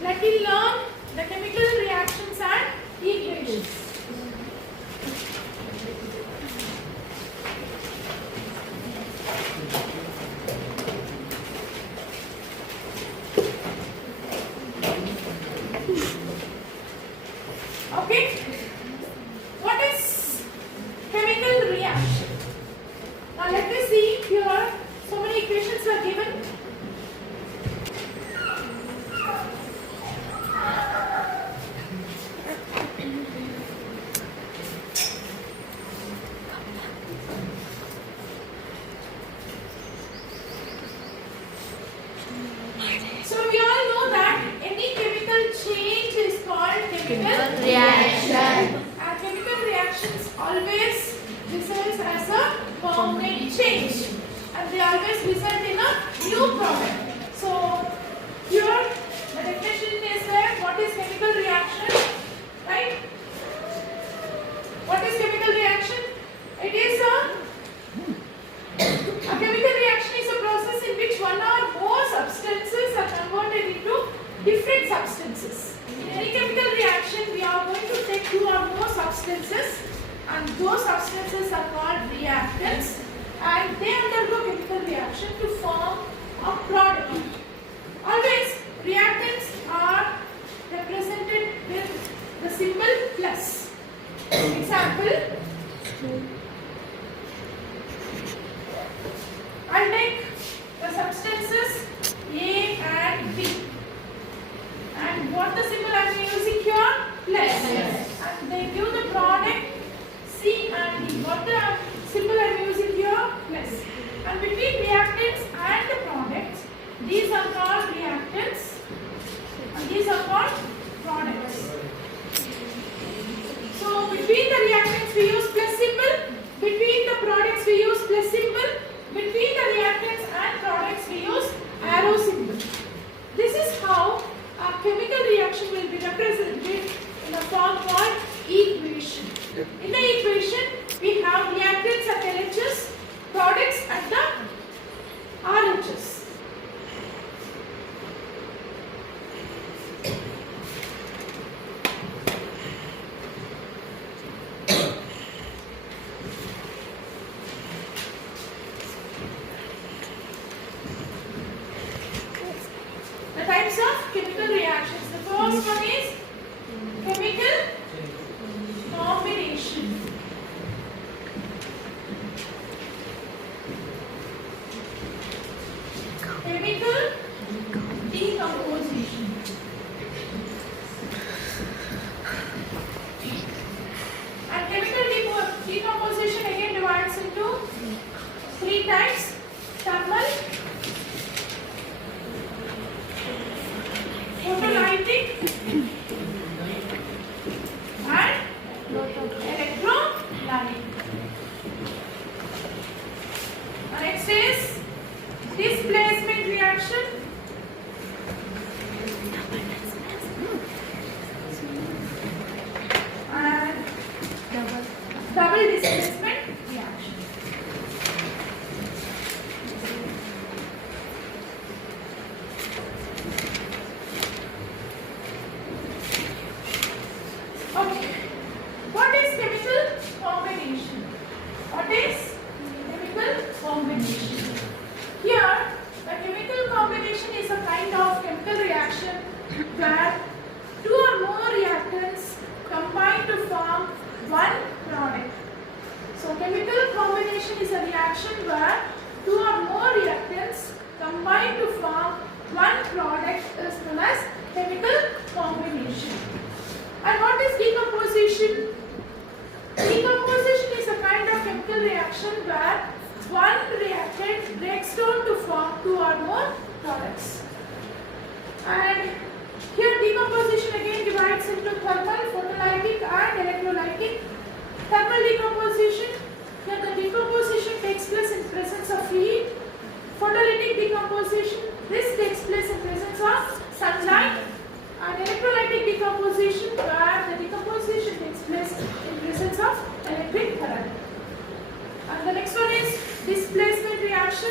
Let me learn the chemical reactions and equations. Okay, what is chemical reaction? Now let me see here. So many equations are given. So we all know that any chemical change is called chemical reaction. And chemical reactions always result as a permanent change, and they always result in a new product. So here the definition is there. What is chemical reaction? Right? What is chemical reaction? It is a chemical reaction is a process in which one or more substances are converted into different substances. In any chemical reaction, we are going to take two or more substances, and those substances are called reactants, and they undergo chemical reaction to form a product. Always, reactants are represented with the symbol plus. Example, I'll take the substances A and B. And what the symbol I am using here? Plus. Yes. And they give the product C and D. What the symbol I am using here? Plus. And between reactants and the products, these are called reactants and these are called products. So between the reactants we use plus symbol, between the products we use plus symbol, between the reactants and products we use arrow symbol. This is how a chemical reaction will be represented in a form called equation. In the equation, we have reactants at LHS, products at the RHS. The types of chemical reactions. The first one is chemical combination. Chemical decomposition. And chemical decomposition again divides into three types: thermal, photolytic, and electrolytic. Next is displacement reaction. And double displacement reaction. Okay. What is chemical combination? What is chemical combination? Here, the chemical combination is a kind of chemical reaction where two or more reactants combine to form one product. So, chemical combination is a reaction where two or more reactants combine to form one product is known as chemical combination. And what is decomposition? Decomposition is a kind of chemical reaction where one reactant breaks down to form two or more products. And here decomposition again divides into thermal, photolytic and electrolytic. Thermal decomposition, here the decomposition takes place in presence of heat. Photolytic decomposition, this takes place in presence of sunlight. And electrolytic decomposition, where the decomposition takes place in presence of electric current. And the next one is displacement reaction.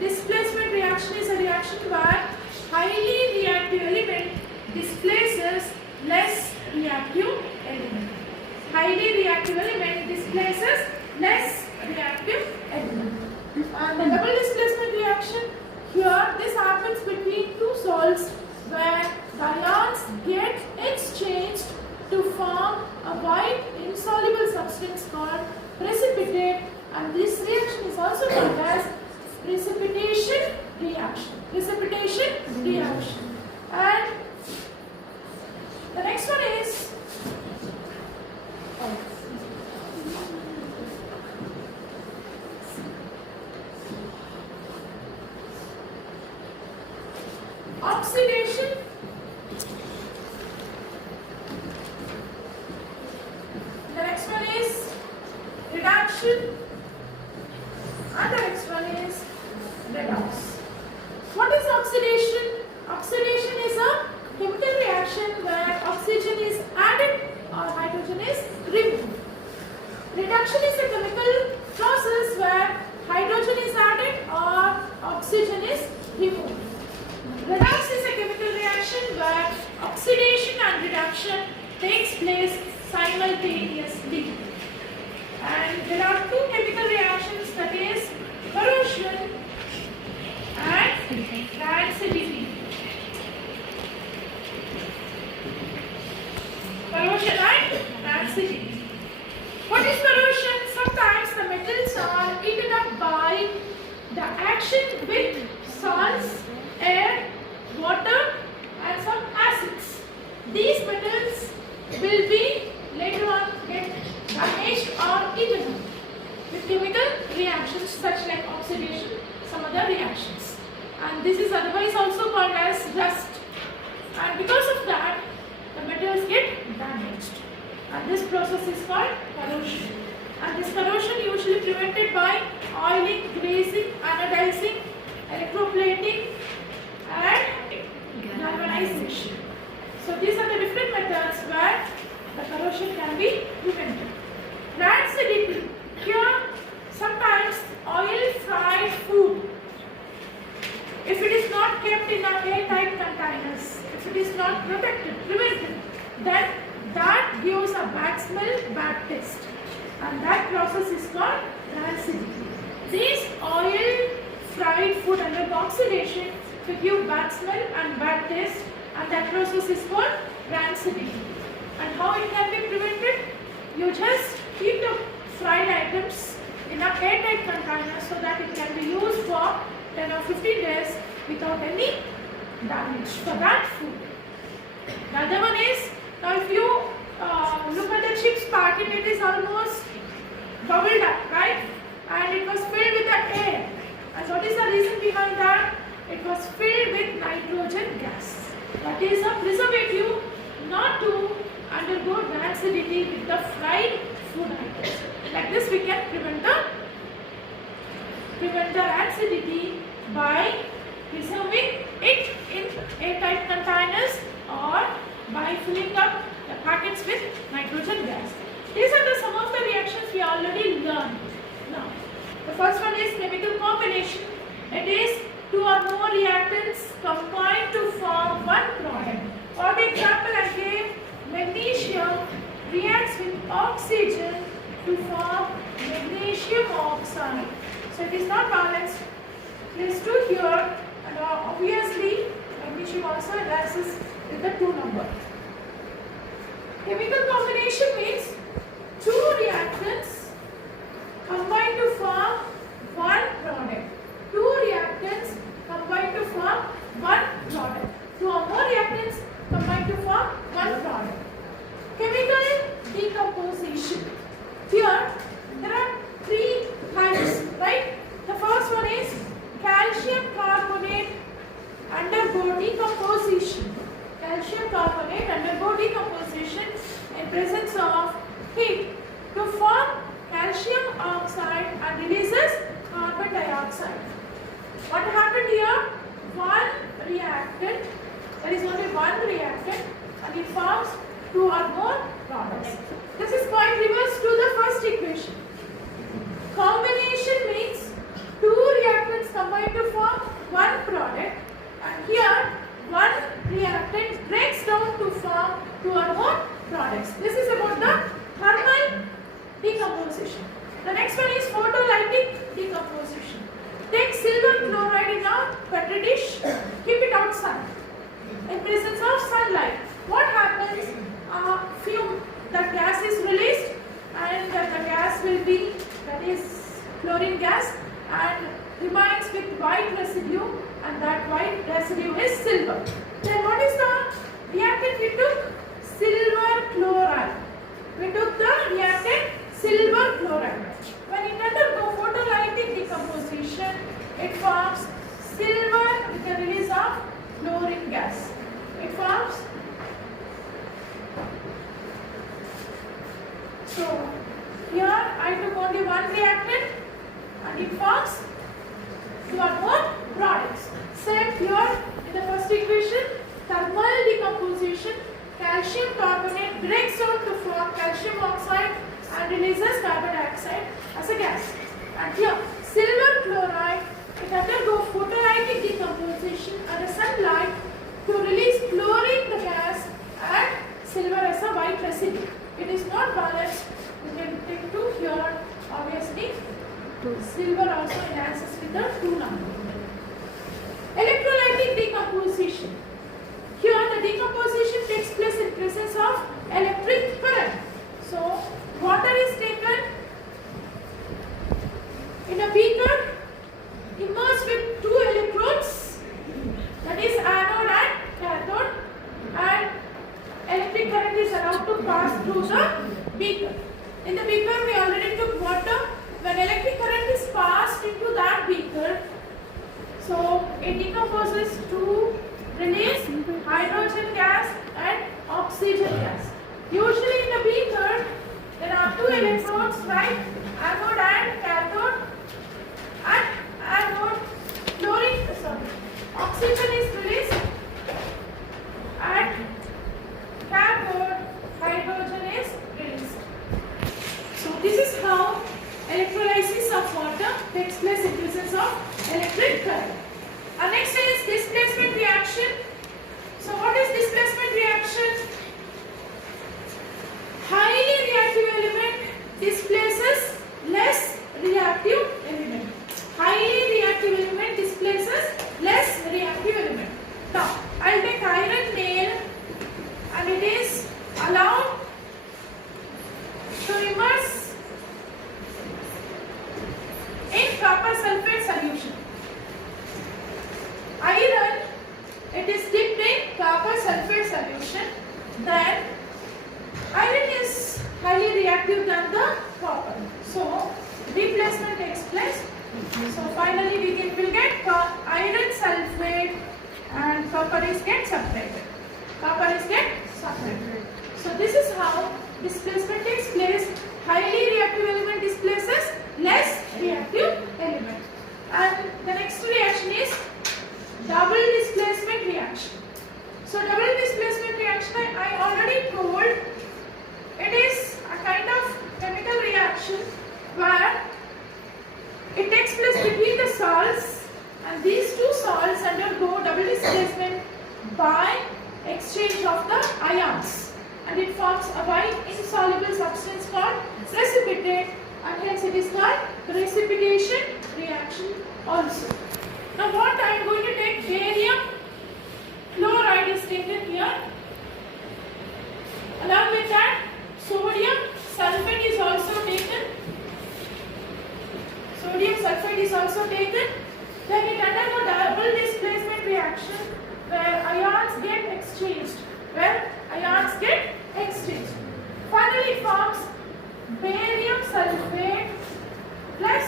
Displacement reaction is a reaction where highly reactive element displaces less reactive element. Highly reactive element displaces less reactive element. And the double displacement reaction, here this happens between two salts where the ions get exchanged to form a white insoluble substance called precipitate, and this reaction is also called as precipitation reaction. Precipitation reaction. And the next one is oxidation. The next one is reduction, and the next one is redox. What is oxidation? Oxidation is a chemical reaction where oxygen is added or hydrogen is removed. Reduction is a chemical process where hydrogen is added or oxygen is removed. Redox is a chemical reaction where oxidation and reduction takes place simultaneously. And there are two chemical reactions, that is corrosion and rancidity. Corrosion and rancidity. What is corrosion? Sometimes the metals are eaten up by the action with salts, air, water and some acids. These metals will be later on get damaged or eaten up with chemical reactions such like oxidation, some other reactions. And this is otherwise also called as rust. And because of that, the metals get damaged. And this process is called corrosion. And this corrosion usually prevented by oiling, greasing, anodizing, electroplating and galvanization. So these are the different methods where the corrosion can be prevented. Rancidity. Here sometimes oil fried food, if it is not kept in a airtight containers, if it is not prevented, then that gives a bad smell, bad taste. And that process is called rancidity. These oil fried food undergo oxidation to give bad smell and bad taste, and that process is called rancidity. And how it can be prevented? You just keep the fried items in a airtight container so that it can be used for 10 or 15 days without any damage for that food. The other one is, now if you look at the chips packet, it is almost bubbled up, right? And it was filled with the air. And what is the reason behind that? It was filled with nitrogen gas. That is a preservative not to undergo rancidity with the fried food items. Like this we can prevent the rancidity by preserving it in airtight containers or by filling up the packets with nitrogen gas. These are some of the reactions we already learned. Now, the first one is chemical combination. It is two or more reactants combined to form one product. For the example I gave, magnesium reacts with oxygen to form magnesium oxide. So it is not balanced. Place 2 here, and obviously magnesium also rises with the 2 number. Chemical combination means two reactants combine to form one product. Two reactants combine to form one product. Two or more reactants combine to form one product. Chemical decomposition. Here there are 3 types, right? The first one is calcium carbonate undergo decomposition. Calcium carbonate undergo decomposition in presence of heat to form calcium oxide and releases carbon dioxide. What happened here? One reactant, there is only one reactant, and it forms 2 or more products. This is quite reverse to the first equation. Combination means 2 reactants combine to form one product, and here one reactant breaks down or more products. This is about the thermal decomposition. The next one is photolytic decomposition. Take silver chloride in a petri dish, keep it outside in presence of sunlight. What happens? The gas is released, and the gas will be, that is chlorine gas, and remains with white residue, and that white residue is silver. Then what is the reactant we took? Silver chloride. We took the reactant silver chloride. When it undergoes photolytic decomposition, it forms silver with the release of chlorine gas. It forms. So here I took only one reactant, and it forms two or more products. Same here in the first equation, thermal decomposition, calcium carbonate breaks down to form calcium oxide and releases carbon dioxide as a gas. And here, silver chloride, it undergoes photolytic decomposition under sunlight to release chlorine the gas and silver as a white residue. It is not balanced. We can take 2 here, obviously. Silver also enhances with the 2 number. Electrolytic decomposition. Here the decomposition takes place in presence of electric current. So water is taken in a beaker immersed with 2 electrodes, that is anode and cathode, and electric current is allowed to pass through the beaker. In the beaker we already took water. When electric current is passed into that beaker, so it decomposes to release hydrogen gas and oxygen gas. Usually in the beaker there are 2 electrodes, right? Anode and cathode. And anode oxygen is released, and cathode hydrogen is released. So this is how electrolysis of water takes place in presence of electric current. Our next is displacement reaction. So what is displacement reaction? Highly reactive element displaces less reactive element. Highly reactive element displaces less reactive element. Now, I will take iron nail, and it is allowed to immerse in copper sulfate solution. Iron, it is dipped in copper sulfate solution. Then iron is highly reactive than the copper. So replacement takes place. So finally we will get iron sulfate, and copper is get separated. Copper is get separated. So this is how displacement takes place. Highly reactive element displaces less reactive element. And the next reaction is double displacement reaction. So double displacement reaction, I already told, it is a kind of chemical reaction where it takes place between the salts, and these 2 salts undergo double displacement by exchange of the ions, and it forms a white insoluble substance called precipitate, and hence it is called precipitation reaction also. Now what I am going to take, barium chloride is taken here. Along with that, sodium sulfate is also taken. Sodium sulfate is also taken. Then it undergoes double displacement reaction where ions get exchanged. Finally it forms barium sulfate plus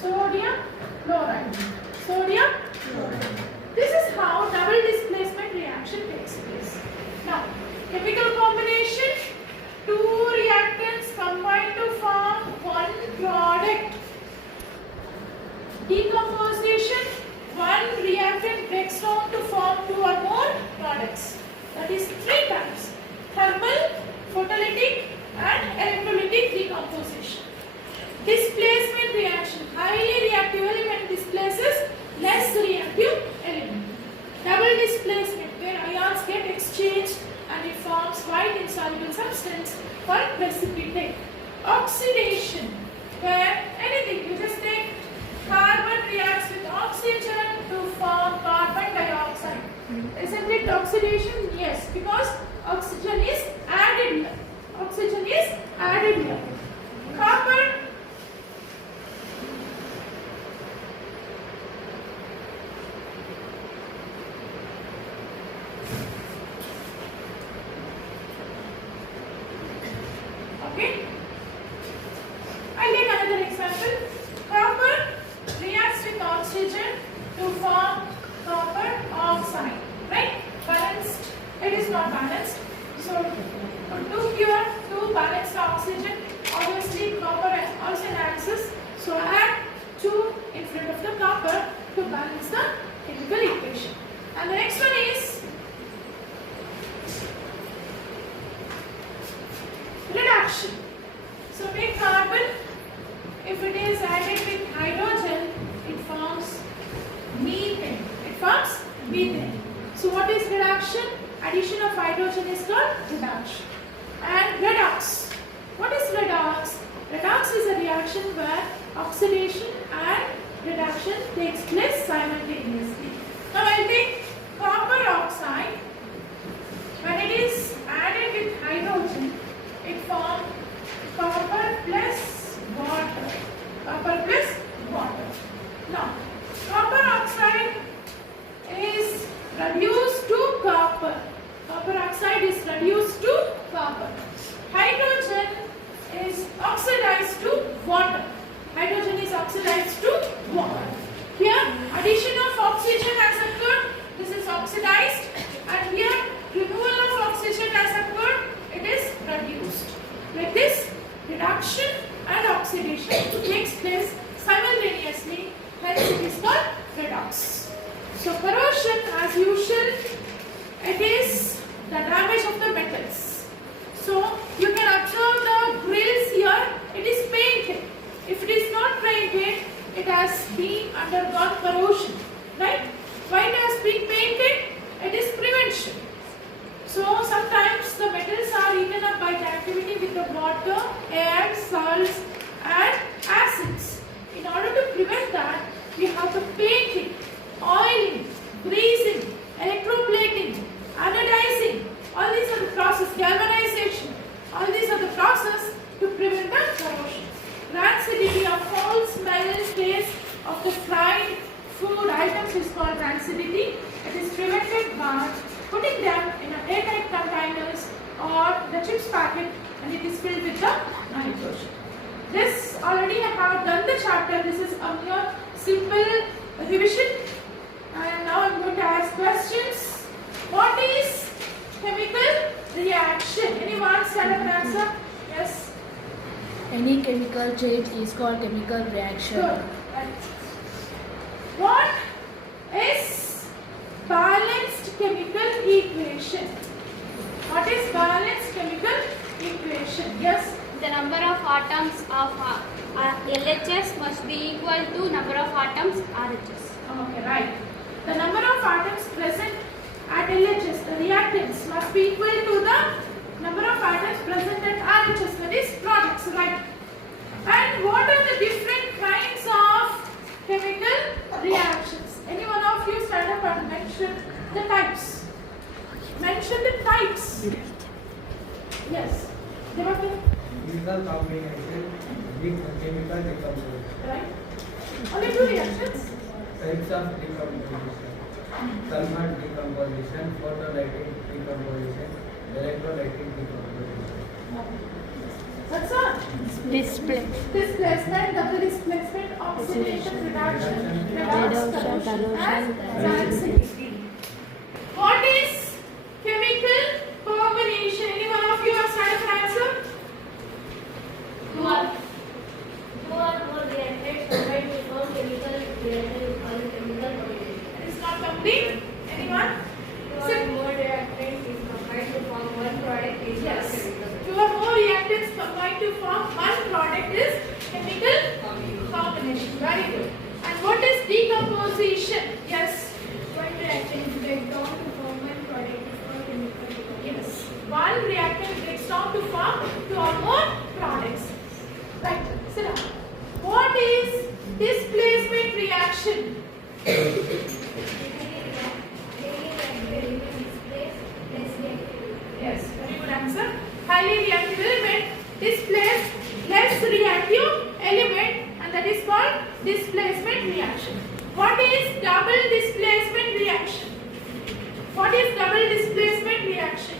sodium chloride. This is how double displacement reaction takes place. Now, chemical combination, 2 reactants combine to form 1 product. Decomposition, 1 reactant breaks down to form 2 or more products. That is 3 types: thermal, photolytic and electrolytic decomposition. Displacement reaction, highly reactive element displaces less reactive element. Double soluble substance for precipitate. Oxidation, where anything, you just take carbon reacts with oxygen to form carbon dioxide. Isn't it oxidation? Yes, because oxygen is added here. Oxygen is added here. Copper, okay. I'll take another example. Copper reacts with oxygen to form copper oxide. Right? Balanced. It is not balanced. So, to pure, to balanced oxygen, obviously copper also enhances. So, add 2 in front of the copper to balance the chemical equation. And the next one is reduction. So, take carbon. If it is added with hydrogen, it forms methane. It forms methane. So, what is reduction? Addition of hydrogen is called reduction. And redox. What is redox? Redox is a reaction where oxidation and reduction takes place simultaneously. Now, I will take copper oxide. When it is added with hydrogen, it forms copper plus water. Copper plus water. Now, copper oxide is reduced to copper. Copper oxide is reduced to copper. Hydrogen is oxidized to water. Hydrogen is oxidized to water. Here, addition of oxygen has occurred. This is oxidized. And here, removal of oxygen has occurred. It is reduced. Like this, reduction and oxidation takes place simultaneously. Hence, it is called redox. So, corrosion, as usual, it is the damage of the metals. So, you can observe the grills here. It is painted. If it is not painted, it has been undergone corrosion. Right? Why it has been painted? It is prevention. So, sometimes the metals are eaten up by the activity with the water, air, salts and acids. In order to prevent that, we have to paint it, oiling, greasing, electroplating, anodizing. All these are the process, galvanization. All these are the process to prevent the corrosion. Rancidity or foul smell, taste of the fried food items is called rancidity. It is prevented by putting them in a airtight containers or the chips packet, and it is filled with the nitrogen. This already I have done the chapter. This is a mere simple revision. And now I am going to ask questions. What is chemical reaction? Anyone stand up and answer? Yes. Any chemical change is called chemical reaction. Good. Right. What is balanced chemical equation? What is balanced chemical equation? Yes. The number of atoms of LHS must be equal to number of atoms RHS. Okay, right. The number of atoms present at LHS, the reactants, must be equal to the number of atoms present at RHS, that is products, right? And what are the different kinds of chemical reactions? Any one of you stand up and mention the types. Mention the types. Yes. Devaki? Chemical combination with chemical decomposition. Right. Only 2 reactions. Types of decomposition. Thermal decomposition, photolytic decomposition, electrolytic decomposition. That's all. Displacement, double displacement, oxidation, reduction, redox, corrosion, and rancidity. What is chemical combination? Any one of you have started an answer? Two or more reactants combined to form chemical reaction is called chemical combination. It is not complete. Anyone? Two or more reactants is combined to form one product is called Yes. chemical 2 or more reactants combined to form one product is chemical combination. Very good. And what is decomposition? Yes. One reactant breaks down to form one product is called chemical combination. Yes. One reactant breaks down to form two or more products. Right, sit down. What is displacement reaction? Yes, very good answer. Highly reactive element displace less reactive element, and that is called displacement reaction. What is double displacement reaction? What is double displacement reaction?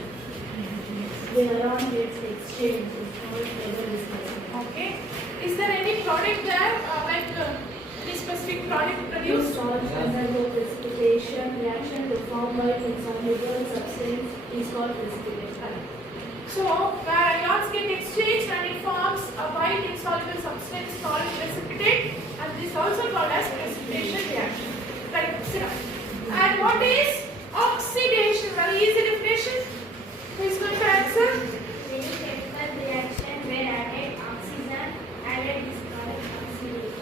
The ion gets exchanged. It's called double displacement. Okay. Is there any product there, any specific product Two produced? salts undergo precipitation reaction to form white insoluble substance is called precipitation. So, where ions get exchanged and it forms a white insoluble substance called precipitate, and this is also called as precipitation reaction. Right, sit down. And what is oxidation? Very easy definition. Who is going to answer? Many chemical reactions where added oxygen added is called oxidation.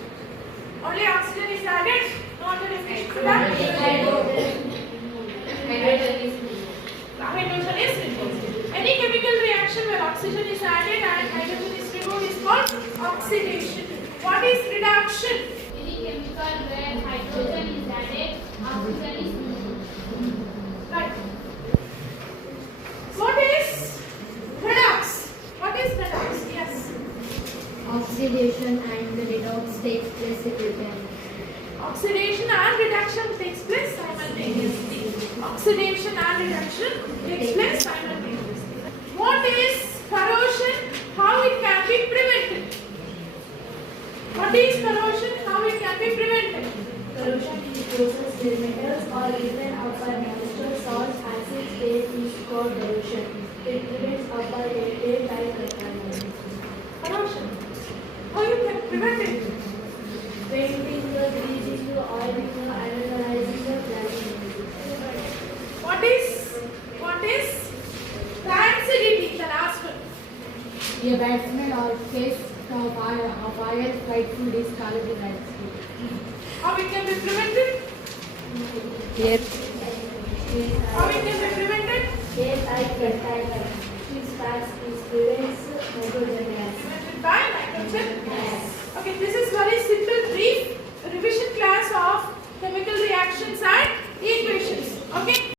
Only oxygen is added. No other definition for that. Hydrogen is removed. Any chemical reaction where oxygen is added and hydrogen is removed is called oxidation. What is reduction? Any chemical where hydrogen is added, oxygen is removed. Right. What is redox? What is redox? Yes. Oxidation and the redox takes place simultaneously. Oxidation and reduction takes place simultaneously. Oxidation and reduction takes place simultaneously. What is corrosion? How it can be prevented? What is corrosion? How it can be prevented? Corrosion is the process where metals or even upper moisture, salts, acids, state is called corrosion. It prevents upper airflow by contaminants. Corrosion. How you can prevent it? Painting the greasing the oiling the analyzing the planning. What is transitivity? The last one. A batsman or case of iron fight food is called the landscape. How it can be prevented? Yes. How it can be prevented? Yes, I can. It starts